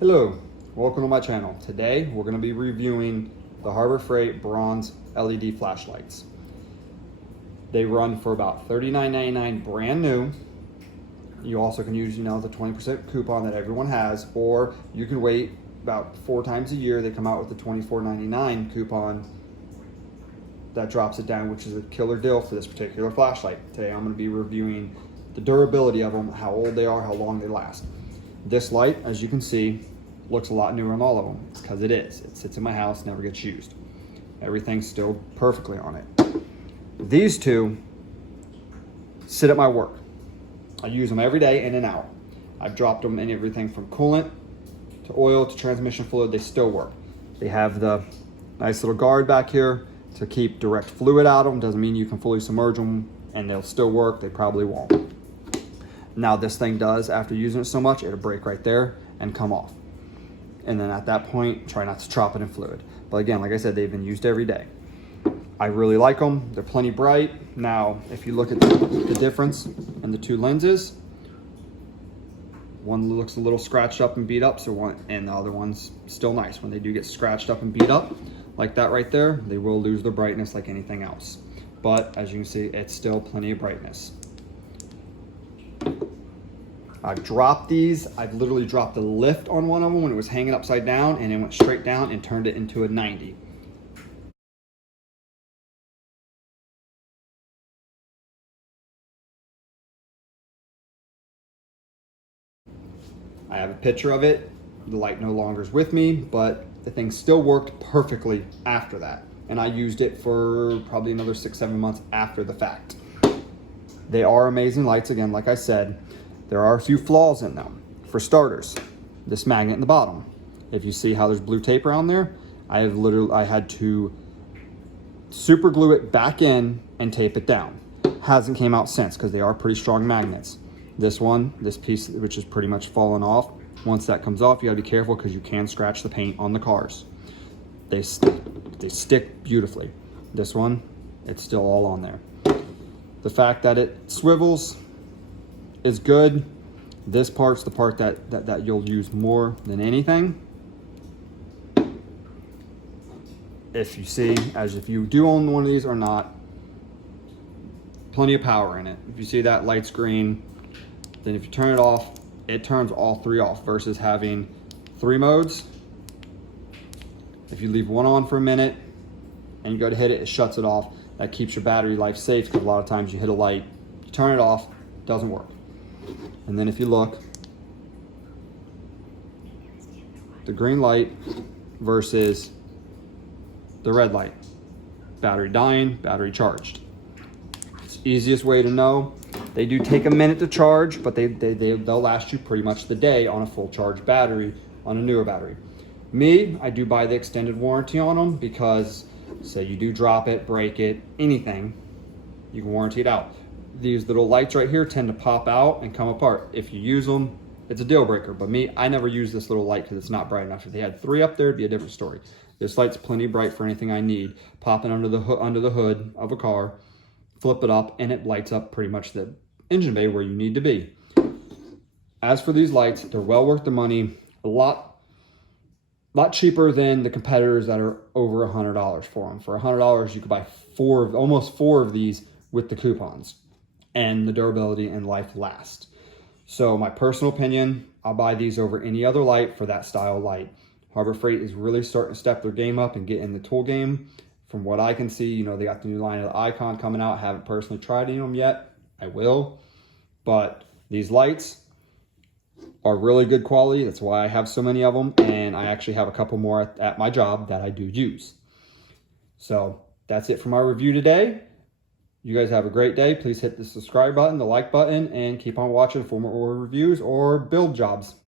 Hello, welcome to my channel. Today we're going to be reviewing the Harbor Freight Braun's LED flashlights. They run for about $39.99 brand new. You also can use, the 20% coupon that everyone has, or you can wait about 4 times a year. They come out with the $24.99 coupon that drops it down, which is a killer deal for this particular flashlight. Today I'm going to be reviewing the durability of them, how old they are, how long they last. This light, as you can see, looks a lot newer on all of them. It's because it is. It sits in my house, never gets used. Everything's still perfectly on it. These two sit at my work. I use them every day in and out. I've dropped them in everything from coolant to oil to transmission fluid. They still work. They have the nice little guard back here to keep direct fluid out of them. Doesn't mean you can fully submerge them and they'll still work. They probably won't. Now this thing does, after using it so much, it'll break right there and come off. And then at that point, try not to drop it in fluid. But again, like I said, they've been used every day. I really like them. They're plenty bright. Now, if you look at the difference in the two lenses, one looks a little scratched up and beat up, and the other one's still nice. When they do get scratched up and beat up, like that right there, they will lose their brightness like anything else. But as you can see, it's still plenty of brightness. I've dropped these. I've literally dropped the lift on one of them when it was hanging upside down, and it went straight down and turned it into a 90. I have a picture of it. The light no longer is with me, but the thing still worked perfectly after that. And I used it for probably another 6-7 months after the fact. They are amazing lights. Again, like I said, there are a few flaws in them. For starters, this magnet in the bottom. If you see how there's blue tape around there, I had to super glue it back in and tape it down. Hasn't came out since because they are pretty strong magnets. This piece, which is pretty much fallen off, once that comes off, you gotta be careful because you can scratch the paint on the cars. They stick beautifully. This one, it's still all on there. The fact that it swivels is good. This part's the part that you'll use more than anything. If you see, as if you do own one of these or not, plenty of power in it. If you see that light's green, then if you turn it off, it turns all 3 off versus having 3 modes. If you leave one on for a minute and you go to hit it, it shuts it off. That keeps your battery life safe because a lot of times you hit a light, you turn it off, it doesn't work. And then if you look, the green light versus the red light. Battery dying, battery charged. It's the easiest way to know. They do take a minute to charge, but they'll last you pretty much the day on a full charge battery, on a newer battery. Me, I do buy the extended warranty on them because say you do drop it, break it, anything, you can warranty it out. These little lights right here tend to pop out and come apart. If you use them, it's a deal breaker. But me, I never use this little light because it's not bright enough. If they had 3 up there, it'd be a different story. This light's plenty bright for anything I need. Pop it under the hood of a car, flip it up, and it lights up pretty much the engine bay where you need to be. As for these lights, they're well worth the money. A lot cheaper than the competitors that are over $100 for them. For $100, you could buy almost four of these with the coupons, and the durability and life last. So my personal opinion, I'll buy these over any other light for that style light. Harbor Freight is really starting to step their game up and get in the tool game. From what I can see, they got the new line of the Icon coming out. I haven't personally tried any of them yet. I will. But these lights are really good quality. That's why I have so many of them. And I actually have a couple more at my job that I do use. So that's it for my review today. You guys have a great day. Please hit the subscribe button, the like button, and keep on watching for more reviews or build jobs.